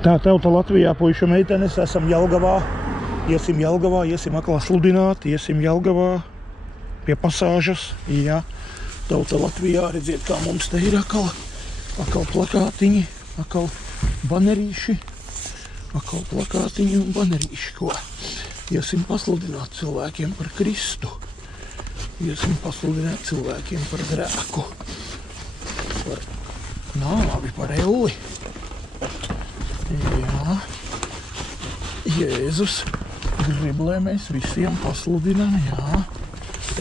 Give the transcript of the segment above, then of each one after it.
Tā tauta Latvijā, puišu meitenes, esam Jelgavā. Iesim Jelgavā, iesim aklā sludināt, iesim Jelgavā pie pasāžas. Jā, tauta Latvijā, redziet, kā mums te ir atkal plakātiņi, atkal banerīši, atkal plakātiņi un banerīši, ko. Iesim pasludināt cilvēkiem par Kristu. Iesim pasludināt cilvēkiem par grēku, par nāvi, par elli. Jā, Jēzus grib, lai mēs visiem pasludinām, jā.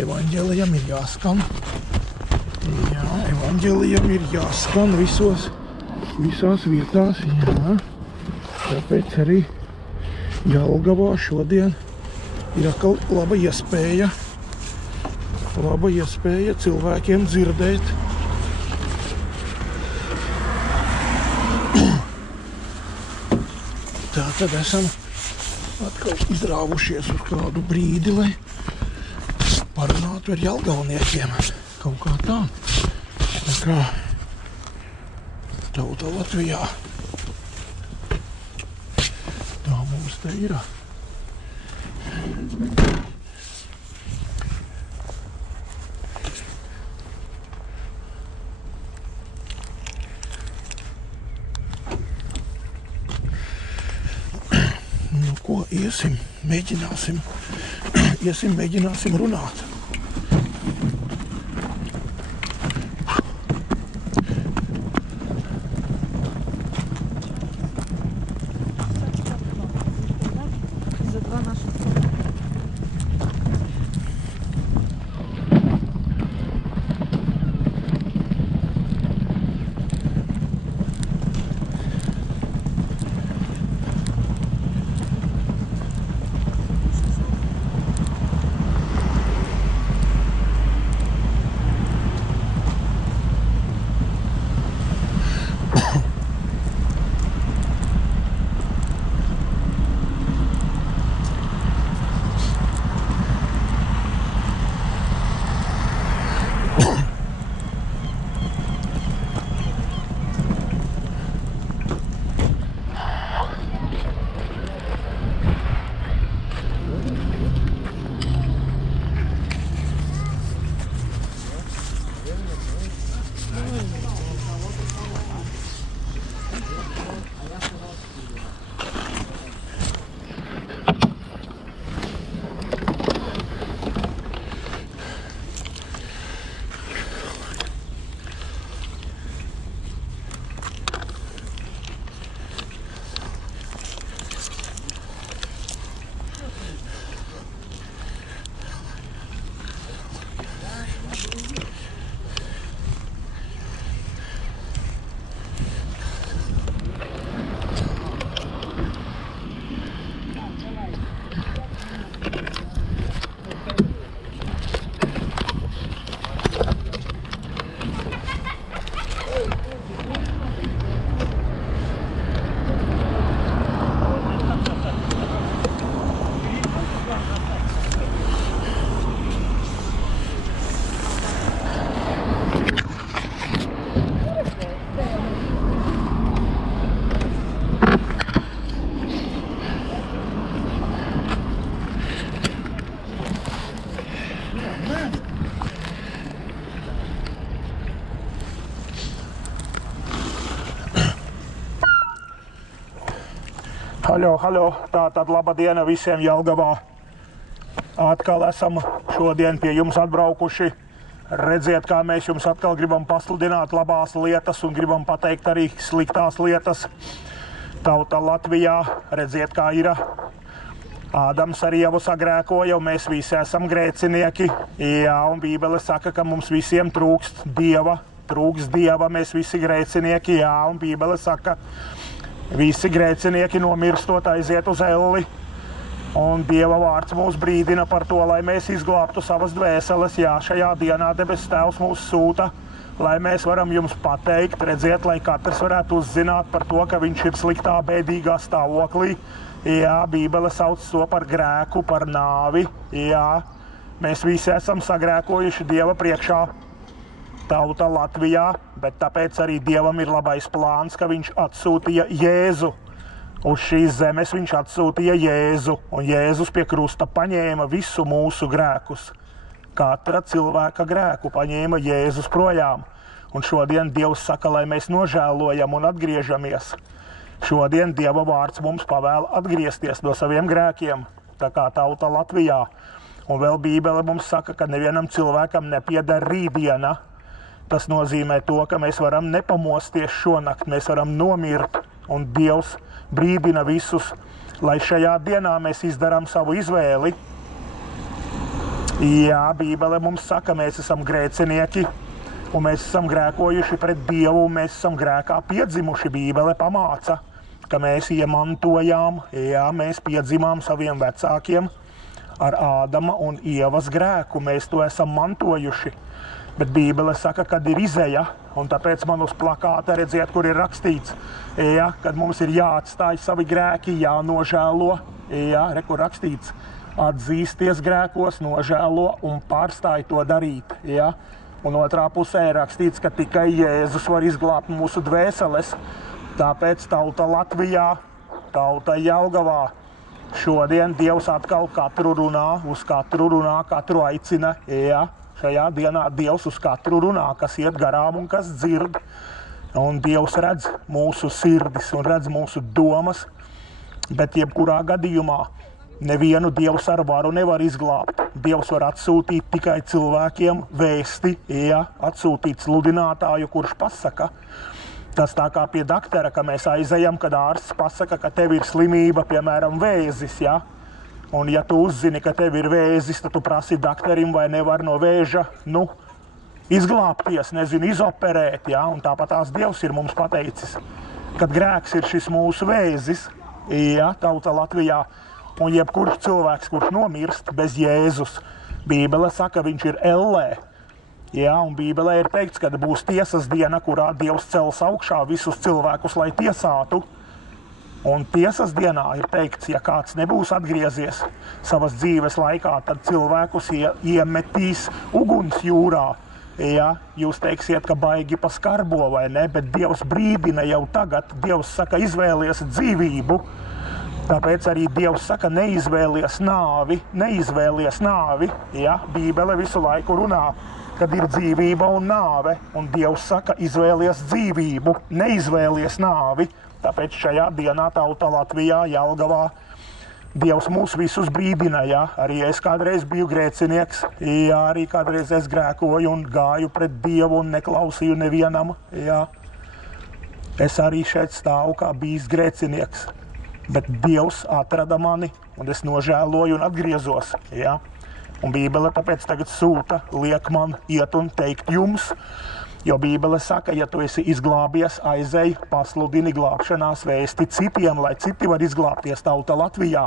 Evaņģelijam ir jāskan. Jā, evaņģelijam ir jāskan visās vietās, jā. Tāpēc arī Jelgavā šodien ir atkal laba iespēja cilvēkiem dzirdēt. Tātad esam atkal izrāvušies uz kādu brīdi, lai parunātu ar jelgavniekiem. Kaut kā tā. Tā kā tauta Latvijā. Tā mums te ir. Ko iesim, mēģināsim runāt. Halo, tātad laba diena visiem Jelgavā. Atkal esam šodien pie jums atbraukuši. Redziet, kā mēs jums atkal gribam pasludināt labās lietas un gribam pateikt arī sliktās lietas. Tauta Latvijā, redziet, kā ir. Ādams ar Ievu sagrēkoja, un mēs visi esam grēcinieki. Jā, un Bībele saka, ka mums visiem trūkst Dieva, mēs visi grēcinieki, jā, un Bībele saka, visi grēcinieki nomirstot aiziet uz elli, un Dieva vārds mūs brīdina par to, lai mēs izglābtu savas dvēseles. Jā, šajā dienā debes Tēvs mūs sūta, lai mēs varam jums pateikt, redziet, lai katrs varētu uzzināt par to, ka viņš ir sliktā, bēdīgā stāvoklī. Jā, Bībele sauc to par grēku, par nāvi. Jā, mēs visi esam sagrēkojuši Dieva priekšā. Tauta Latvijā, bet tāpēc arī Dievam ir labais plāns, ka viņš atsūtīja Jēzu, Uz šīs zemes viņš atsūtīja Jēzu, un Jēzus pie krusta paņēma visu mūsu grēkus. Katra cilvēka grēku paņēma Jēzus projām. Un šodien Dievs saka, lai mēs nožēlojam un atgriežamies. Šodien Dieva vārds mums pavēl atgriezties no saviem grēkiem, tā kā tauta Latvijā. Un vēl Bībele mums saka, ka nevienam cilvēkam nepieder rītdiena. Tas nozīmē to, ka mēs varam nepamosties šonakt, mēs varam nomirt. Un Dievs brīdina visus, lai šajā dienā mēs izdarām savu izvēli. Jā, Bībele mums saka, mēs esam grēcinieki, un mēs esam grēkojuši pret Dievu, un mēs esam grēkā piedzimuši. Bībele pamāca, ka mēs iemantojām, mēs piedzimām saviem vecākiem ar Ādama un Ievas grēku. Mēs to esam mantojuši. Bet Bībele saka, kad ir izeja, un tāpēc man uz plakāta redziet, kur ir rakstīts, kad mums ir jāatstāj savi grēki, jānožēlo, kur rakstīts, atzīsties grēkos, nožēlo un pārstāj to darīt. Un otrā pusē ir rakstīts, ka tikai Jēzus var izglābt mūsu dvēseles. Tāpēc tauta Latvijā, tauta Jelgavā, šodien Dievs atkal katru runā, uz katru runā, katru aicina, Šajā dienā Dievs uz katru runā, kas iet garām un kas dzird. Un Dievs redz mūsu sirdis un redz mūsu domas, bet jebkurā gadījumā nevienu Dievs ar varu nevar izglābt. Dievs var atsūtīt tikai cilvēkiem vēsti, atsūtīt sludinātāju, kurš pasaka. Tas tā kā pie daktara, ka mēs aizejam, kad ārsts pasaka, ka tev ir slimība, piemēram, vēzis, Un ja tu uzzini, ka tev ir vēzis, tad tu prasi daktarim, vai nevar no vēža, izglābties, izoperēt, Un tāpat tās Dievs ir mums pateicis, kad grēks ir šis mūsu vēzis, tauta Latvijā, un jebkurš cilvēks, kurš nomirst bez Jēzus, Bībele saka, viņš ir ellē. Un Bībelē ir teikts, ka būs tiesas diena, kurā Dievs cels augšā visus cilvēkus, lai tiesātu. Un tiesas dienā ir teikts, ja kāds nebūs atgriezies savas dzīves laikā, tad cilvēkus iemetīs uguns jūrā. Jūs teiksiet, ka baigi pa skarbo vai ne, bet Dievs brīdina jau tagad. Dievs saka, izvēlies dzīvību. Tāpēc arī Dievs saka, neizvēlies nāvi. Bībele visu laiku runā, kad ir dzīvība un nāve. Un Dievs saka, izvēlies dzīvību, neizvēlies nāvi. Tāpēc šajā dienā tauta Latvijā, Jelgavā, Dievs mūs visus brīdina, Arī es kādreiz biju grēcinieks, arī kādreiz es grēkoju un gāju pret Dievu un neklausīju nevienam, Es arī šeit stāvu kā bijis grēcinieks, bet Dievs atrada mani un es nožēloju un atgriezos, Un Bībele tāpēc tagad sūta, liek man iet un teikt jums, jo Bībele saka, ja tu esi izglābies, aizej, pasludini glābšanās vēsti citiem, lai citi var izglābties tauta Latvijā.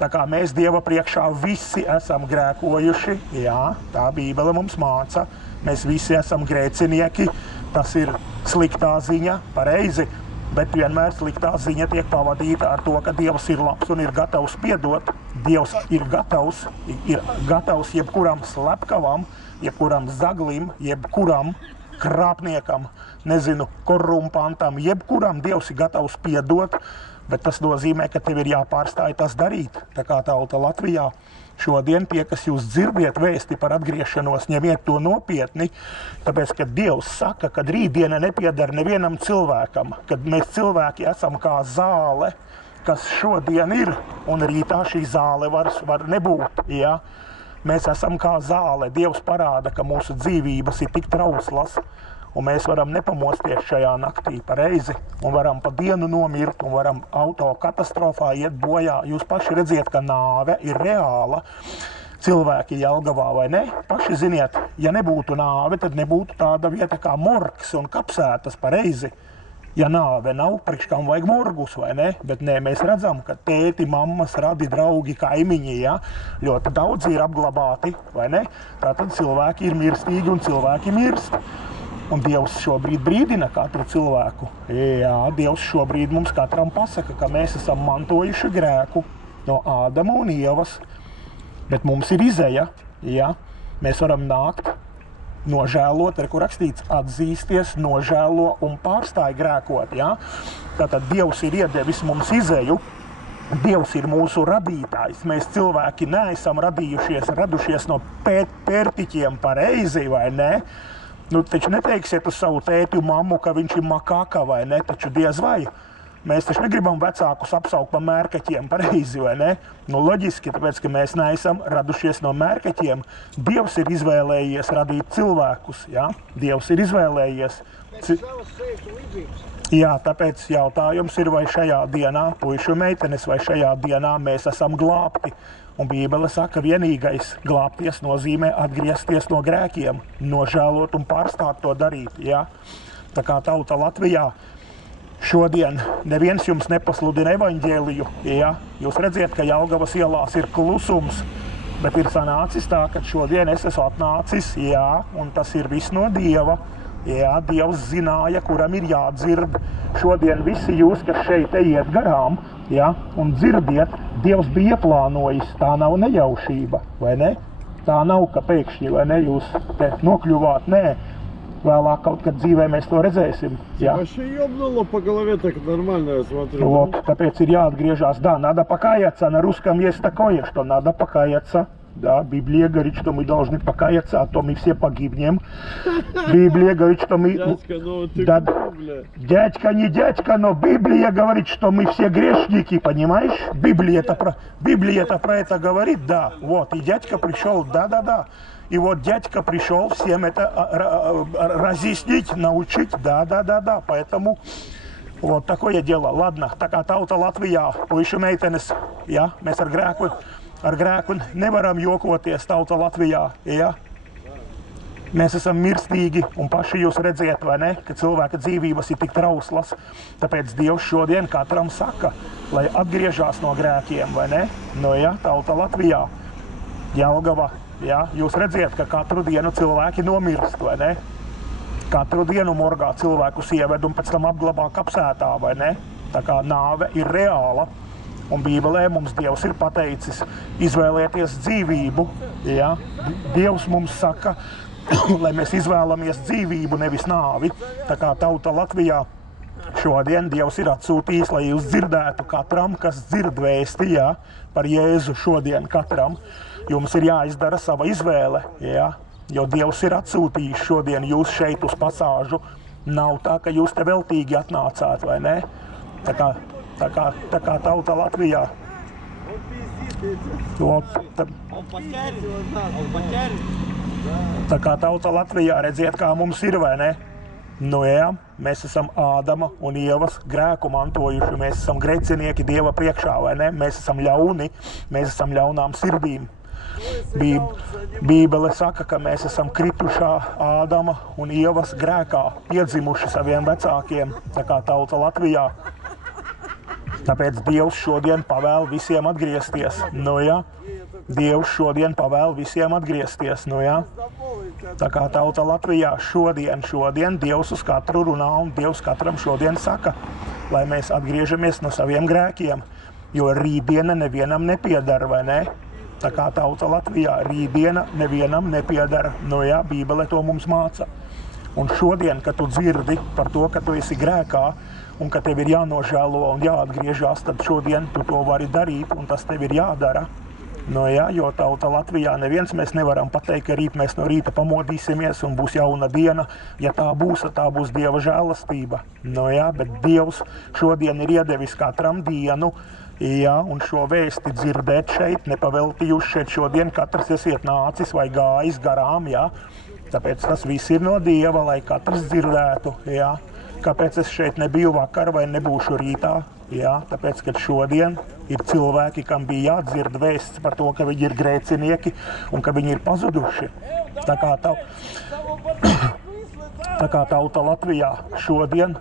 Tā kā mēs Dieva priekšā visi esam grēkojuši, tā Bībele mums māca, mēs visi esam grēcinieki, tas ir sliktā ziņa, pareizi, bet vienmēr sliktā ziņa tiek pavadīta ar to, ka Dievs ir labs un ir gatavs piedot. Dievs ir gatavs jebkuram slepkavam, jebkuram zaglim, jebkuram krāpniekam, korumpantam, jebkuram Dievs ir gatavs piedot, bet tas nozīmē, ka tev ir jāpārstāj tas darīt. Tā kā tauta Latvijā šodien tie, kas jūs dzirdiet vēsti par atgriešanos, ņemiet to nopietni, tāpēc, ka Dievs saka, ka rītdiena nepieder nevienam cilvēkam, kad mēs cilvēki esam kā zāle, kas šodien ir, un rītā šī zāle var nebūt, Mēs esam kā zāle. Dievs parāda, ka mūsu dzīvības ir tik trauslas, un mēs varam nepamosties šajā naktī pareizi, un varam pa dienu nomirt, un varam auto katastrofā iet bojā. Jūs paši redziet, ka nāve ir reāla. Cilvēki Jelgavā, vai ne? Paši ziniet, ja nebūtu nāve, tad nebūtu tāda vieta kā morgs un kapsētas pareizi. Ja nāve nav, priekš kam vajag morgus, vai ne? Bet nē, mēs redzam, ka tēti, mammas, radi, draugi, kaimiņi, ļoti daudzi ir apglabāti, vai ne? Tātad cilvēki ir mirstīgi un cilvēki mirst. Un Dievs šobrīd brīdina katru cilvēku. Dievs šobrīd mums katram pasaka, ka mēs esam mantojuši grēku no Ādama un Ievas, bet mums ir izeja, Mēs varam nākt Nožēlot, ir kur rakstīts, atzīsties, nožēlo un pārstāj grēkot. Ja? Tātad Dievs ir iedevis mums izeju, Dievs ir mūsu radītājs. Mēs cilvēki neesam radušies no pērtiķiem pareizi, vai ne? Nu, taču neteiksiet uz savu tēti un mammu, ka viņš ir makaka, vai ne? Taču diez vai. Mēs taču negribam vecākus apsaukt par mērkaķiem pareizi, vai ne? Nu, loģiski, tāpēc, ka mēs neesam radušies no mērkaķiem. Dievs ir izvēlējies radīt cilvēkus, ja? Dievs ir izvēlējies. Jā, tāpēc jautājums ir, vai šajā dienā, puiši un meitenes, vai šajā dienā mēs esam glābti. Un Bībele saka, vienīgais glābties nozīmē atgriezties no grēkiem, nožēlot un pārstāt to darīt. Ja? Tā kā tauta Latvijā šodien neviens jums nepasludina evaņģēliju. Ja? Jūs redziet, ka Jelgavas ielās ir klusums, bet ir sanācis tā, ka šodien es esmu atnācis, jā, un tas ir viss no Dieva. Jā, Dievs zināja, kuram ir jādzird. Šodien visi jūs, kas šeit ejiet garām, ja, un dzirdiet, Dievs bija ieplānojis, tā nav nejaušība, vai ne? Tā nav, ka pēkšņi, vai ne, jūs te nokļuvāt, nē. Vēlāk kaut kad dzīvē mēs to redzēsim. Ja? Вообще ёбнуло по голове так нормально, я смотрю. Вот, tāpēc ir jāatgriežās. Да, надо покаяться, на русском есть такое, что надо покаяться. Да, Библия говорит, что мы должны покаяться, а то мы все погибнем. Библия говорит, что мы... Дядька, ну ты да, бля. дядька, не дядька, но Библия говорит, что мы все грешники, понимаешь? Библия-то про это говорит, да. Вот, и дядька пришел, да. И вот дядька пришел всем это разъяснить, научить, да. Поэтому вот такое дело. Ладно, tā kā tauta Latvijā, puiši meitenes, ja, mēs ar grēku nevaram jokoties tauta Latvijā, ja. Mēs esam mirstīgi un paši jūs redziet, vai ne, ka cilvēka dzīvības ir tik trauslas. Tāpēc Dievs šodien katram saka, lai atgriežās no grēkiem, vai ne? Nu, ja, tauta Latvijā, Jelgava, ja, jūs redziet, ka katru dienu cilvēki nomirst, vai ne? Katru dienu morgā cilvēkus ieved un pēc tam apglabā kapsētā, vai ne? Tā kā nāve ir reāla. Un Bībelē mums Dievs ir pateicis izvēlēties dzīvību. Ja? Dievs mums saka, lai mēs izvēlamies dzīvību, nevis nāvi. Tā kā tauta Latvijā šodien Dievs ir atsūtījis, lai jūs dzirdētu katram, kas dzird vēsti, ja? Par Jēzu šodien katram. Jums ir jāizdara sava izvēle, ja? Jo Dievs ir atsūtījis šodien jūs šeit uz pasāžu. Nav tā, ka jūs te veltīgi atnācāt, vai ne? Tā kā tauta Latvijā. Tā kā tauta Latvijā, redziet, kā mums ir, vai ne? Nu, jā, mēs esam Ādama un Ievas grēku mantojuši, mēs esam grēcinieki Dieva priekšā, vai ne? Mēs esam ļauni, mēs esam ļaunām sirdīm. Bībele saka, ka mēs esam kritušā Ādama un Ievas grēkā, piedzimuši saviem vecākiem, tā kā tauta Latvijā. Tāpēc Dievs šodien pavēl visiem atgriezties, nu jā. Dievs šodien pavēl visiem atgriezties, nu jā. Tā kā tauta Latvijā šodien Dievs uz katru runā un Dievs katram šodien saka, lai mēs atgriežamies no saviem grēkiem, jo rītdiena nevienam nepiedara, vai ne? Tā kā tauta Latvijā rītdiena nevienam nepiedara, nu jā, Bībele to mums māca. Un šodien, kad tu dzirdi par to, ka tu esi grēkā, un ka tev ir jānožēlo un jāatgriežās, tad šodien tu to vari darīt, un tas tev ir jādara. Nu, jā, jo tauta Latvijā neviens mēs nevaram pateikt, ka rīt mēs no rīta pamodīsimies un būs jauna diena. Ja tā būs Dieva žēlastība. Nu, jā, bet Dievs šodien ir iedevis katram dienu, jā, un šo vēsti dzirdēt šeit, nepavelti jūs šeit šodien, katrs esiet nācis vai gājis garām, jā. Tāpēc tas viss ir no Dieva, lai katrs dzirdētu, jā. Kāpēc es šeit nebiju vakar vai nebūšu rītā? Jā, tāpēc, ka šodien ir cilvēki, kam bija jādzird vēsts par to, ka viņi ir grēcinieki un ka viņi ir pazuduši. Tā kā tauta Latvijā šodien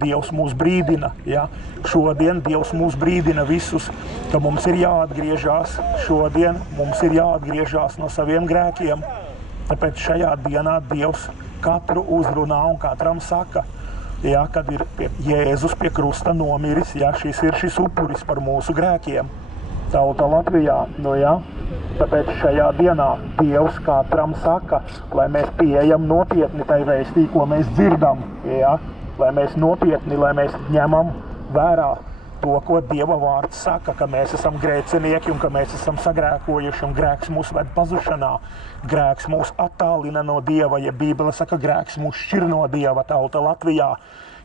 Dievs mūs brīdina, jā. Šodien Dievs mūs brīdina visus, ka mums ir jāatgriežās. Šodien mums ir jāatgriežās no saviem grēkiem. Tāpēc šajā dienā Dievs katru uzrunā un katram saka, jā, kad ir Jēzus pie krusta nomiris, jā, šis ir šis upuris par mūsu grēkiem. Tauta Latvijā, nu jā, Tāpēc šajā dienā Dievs katram saka, lai mēs pieejam nopietni tai vēstī, ko mēs dzirdam, ja? Lai mēs nopietni, lai mēs ņemam vērā to, ko Dieva vārds saka, ka mēs esam grēcinieki un ka mēs esam sagrēkojuši un grēks mūs ved pazušanā. Grēks mūs attālina no Dieva, ja Bībele saka, grēks mūs šķir no Dieva. Tauta Latvijā.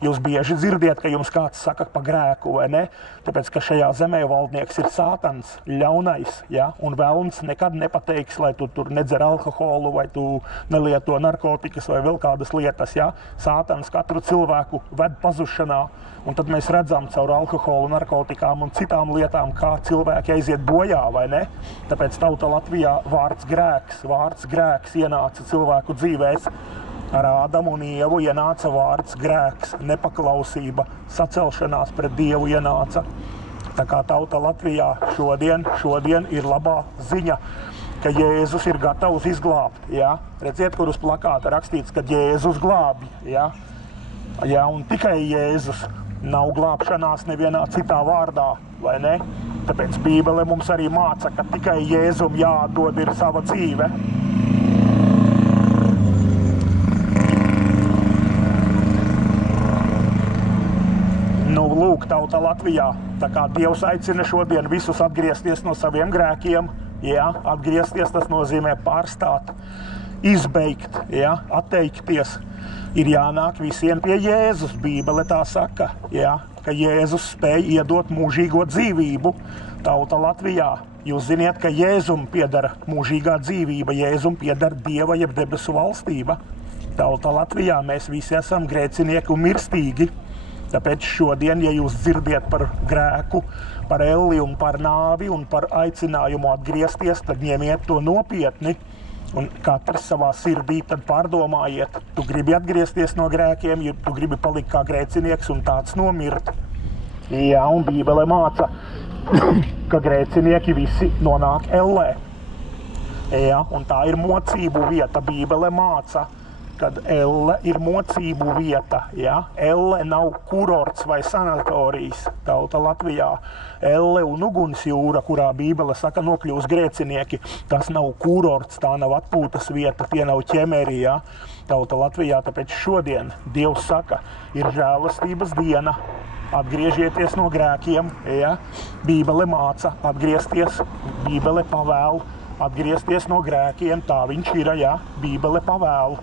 Jūs bieži dzirdiet, ka jums kāds saka pa grēku, vai ne? Tāpēc, ka šajā zemē valdnieks ir Sātans, ļaunais, ja? Un velns nekad nepateiks, lai tu tur nedzer alkoholu, vai tu nelieto narkotikas, vai vēl kādas lietas, ja? Sātans katru cilvēku ved pazušanā, un tad mēs redzam caur alkoholu, narkotikām un citām lietām, kā cilvēki aiziet bojā, vai ne? Tāpēc tauta Latvijā vārds grēks ienāca cilvēku dzīvēs. Ar Ādamu un Ievu ienāca vārds grēks, nepaklausība, sacelšanās pret Dievu ienāca. Tā kā tauta Latvijā šodien ir labā ziņa, ka Jēzus ir gatavs izglābt. Ja? Redziet, kur uz plakāta rakstīts, ka Jēzus glābi. Ja? Ja, un tikai Jēzus, nav glābšanās nevienā citā vārdā, vai ne? Tāpēc Bībele mums arī māca, ka tikai Jēzum jādod ir sava dzīve. Nu, lūk, tauta Latvijā. Tā kā Dievs aicina šodien visus atgriezties no saviem grēkiem, ja? Atgriezties tas nozīmē pārstāt, izbeigt, ja? Atteikties. Ir jānāk visiem pie Jēzus. Bībele tā saka, ja? Ka Jēzus spēj iedot mūžīgo dzīvību. Tauta Latvijā. Jūs ziniet, ka Jēzum piedara mūžīgā dzīvība, Jēzum piedara Dieva jeb debesu valstība. Tauta Latvijā mēs visi esam grēcinieki un mirstīgi. Tāpēc šodien, ja jūs dzirdiet par grēku, par elli un par nāvi un par aicinājumu atgriezties, tad ņemiet to nopietni. Un katrs savā sirdī tad pārdomājiet, tu gribi atgriezties no grēkiem, ja tu gribi palikt kā grēcinieks un tāds nomirt. Jā, un Bībele māca, ka grēcinieki visi nonāk ellē. Jā, un tā ir mocību vieta. Bībele māca, kad elle ir mocību vieta, ja? Elle nav kurorts vai sanatorijas tauta Latvijā. Elle un ugunsjūra, kurā Bībele saka nokļūs grēcinieki, tas nav kurorts, tā nav atpūtas vieta, tie nav ķemeri, ja? Tauta Latvijā, tāpēc šodien Dievs saka, ir žēlastības diena, atgriežieties no grēkiem, ja? Bībele māca atgriezties, Bībele pavēl atgriezties no grēkiem, tā viņš ir, ja? Bībele pavēl.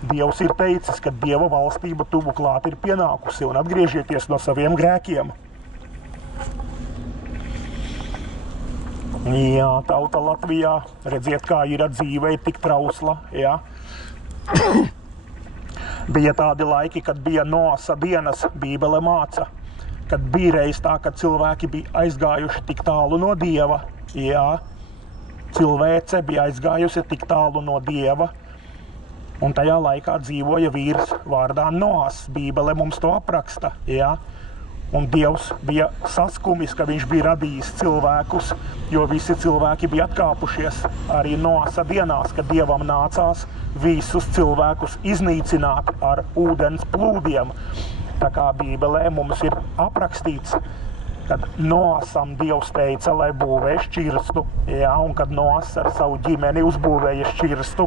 Dievs ir teicis, ka Dieva valstība tuvu klāt ir pienākusi un atgriežieties no saviem grēkiem. Jā, tauta Latvijā, redziet, kā ir dzīve tik trausla, jā. Bija tādi laiki, kad bija Noasa dienas, Bībele māca, kad bija reiz tā, kad cilvēki bija aizgājuši tik tālu no Dieva, jā. Cilvēce bija aizgājusi tik tālu no Dieva, un tajā laikā dzīvoja vīrs vārdā Noas. Bībele mums to apraksta, ja? Un Dievs bija saskumis, ka viņš bija radījis cilvēkus, jo visi cilvēki bija atkāpušies arī Noasa dienās, kad Dievam nācās visus cilvēkus iznīcināt ar ūdens plūdiem. Tā kā Bībelē mums ir aprakstīts, kad Noasam Dievs teica, lai būvē šķirstu, ja? Un kad Noas ar savu ģimeni uzbūvēja šķirstu,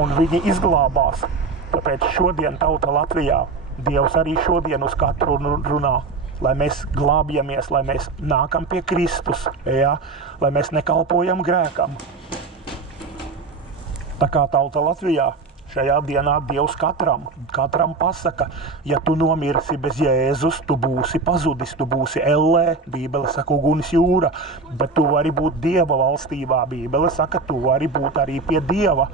un viņi izglābās. Tāpēc šodien tauta Latvijā, Dievs arī šodien uz katru runā, lai mēs glābjamies, lai mēs nākam pie Kristus, ja? Lai mēs nekalpojam grēkam. Tā kā tauta Latvijā, šajā dienā Dievs katram pasaka, ja tu nomirsi bez Jēzus, tu būsi pazudis, tu būsi ellē, Bībele saka uguns jūra, bet tu vari būt Dieva valstībā, Bībele saka, tu vari būt arī pie Dieva.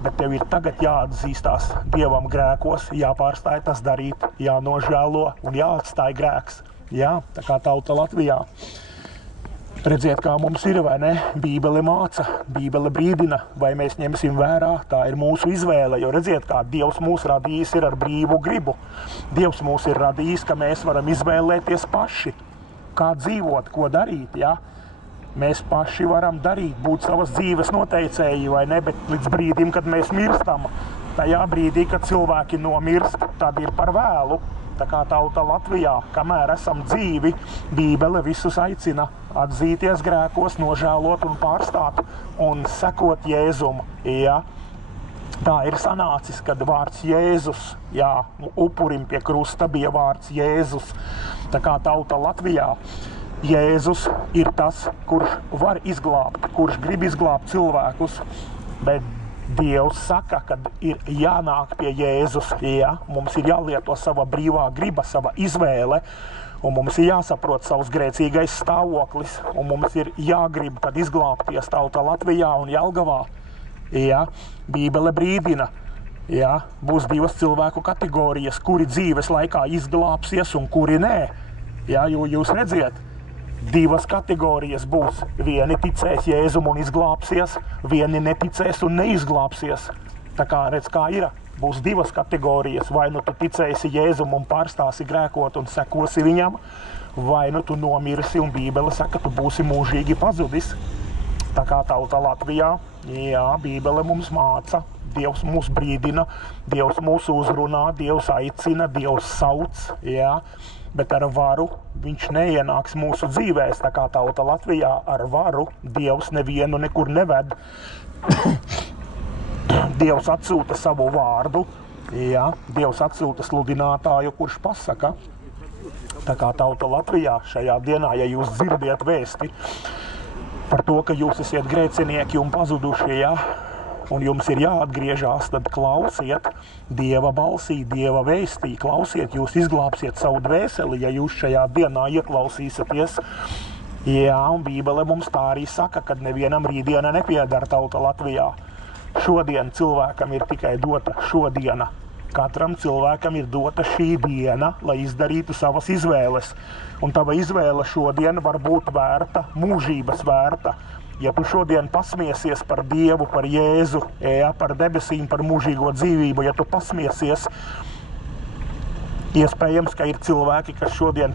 Bet tev ir tagad jāatzīstās Dievam grēkos, jāpārstāj tas darīt, jānožēlo un jāatstāj grēks. Jā, tā kā tauta Latvijā. Redziet, kā mums ir, vai ne? Bībele māca, Bībele brīdina, vai mēs ņemsim vērā, tā ir mūsu izvēle, jo redziet, kā Dievs mūs radījis ir ar brīvu gribu. Dievs mūs ir radījis, ka mēs varam izvēlēties paši, kā dzīvot, ko darīt, jā? Mēs paši varam darīt, būt savas dzīves noteicēji, vai ne, bet līdz brīdim, kad mēs mirstam, tajā brīdī, kad cilvēki nomirst, tad ir par vēlu. tā kā tauta Latvijā, kamēr esam dzīvi, Bībele visus aicina atzīties grēkos, nožēlot un pārstāt un sekot Jēzum. Ja? Tā ir sanācis, kad vārds Jēzus, upurim pie krusta bija vārds Jēzus. Tā kā tauta Latvijā, Jēzus ir tas, kurš var izglābt, kurš grib izglābt cilvēkus, bet Dievs saka, ka ir jānāk pie Jēzus, mums ir jālieto sava brīvā griba, sava izvēle, un mums ir jāsaprot savs grēcīgais stāvoklis, un mums ir jāgrib tad izglābties tauta Latvijā un Jelgavā. Bībele brīdina, būs divas cilvēku kategorijas, kuri dzīves laikā izglābsies un kuri nē. Jo jūs redziet, divas kategorijas būs. Vieni ticēs Jēzum un izglābsies, vieni neticēs un neizglābsies. Tā kā redz, kā ir, būs divas kategorijas. Vai nu tu ticēsi Jēzum un pārstāsi grēkot un sekosi viņam, vai nu tu nomirsi un Bībele saka, tu būsi mūžīgi pazudis. Tā kā tauta Latvijā, Bībele mums māca, Dievs mūs brīdina, Dievs mūs uzrunā, Dievs aicina, Dievs sauc, bet ar varu viņš neienāks mūsu dzīvēs, tā kā tauta Latvijā ar varu Dievs nevienu nekur neved. Dievs atsūta savu vārdu, Dievs atsūta sludinātāju, kurš pasaka. Tā kā tauta Latvijā šajā dienā, ja jūs dzirdiet vēsti par to, ka jūs esiet grēcinieki un pazuduši, un jums ir jāatgriežās, tad klausiet Dieva balsī, Dieva vēstī, klausiet, jūs izglābsiet savu dvēseli, ja jūs šajā dienā ieklausīsieties. Un Bībele mums tā arī saka, kad nevienam rītdiena nepiedara tauta Latvijā. Šodien cilvēkam ir tikai dota šodiena. Katram cilvēkam ir dota šī diena, lai izdarītu savas izvēles. Un tava izvēle šodien var būt vērta, mūžības vērta. Ja tu šodien pasmiesies par Dievu, par Jēzu, par debesīm, par mūžīgo dzīvību, ja tu pasmiesies, iespējams, ka ir cilvēki, kas šodien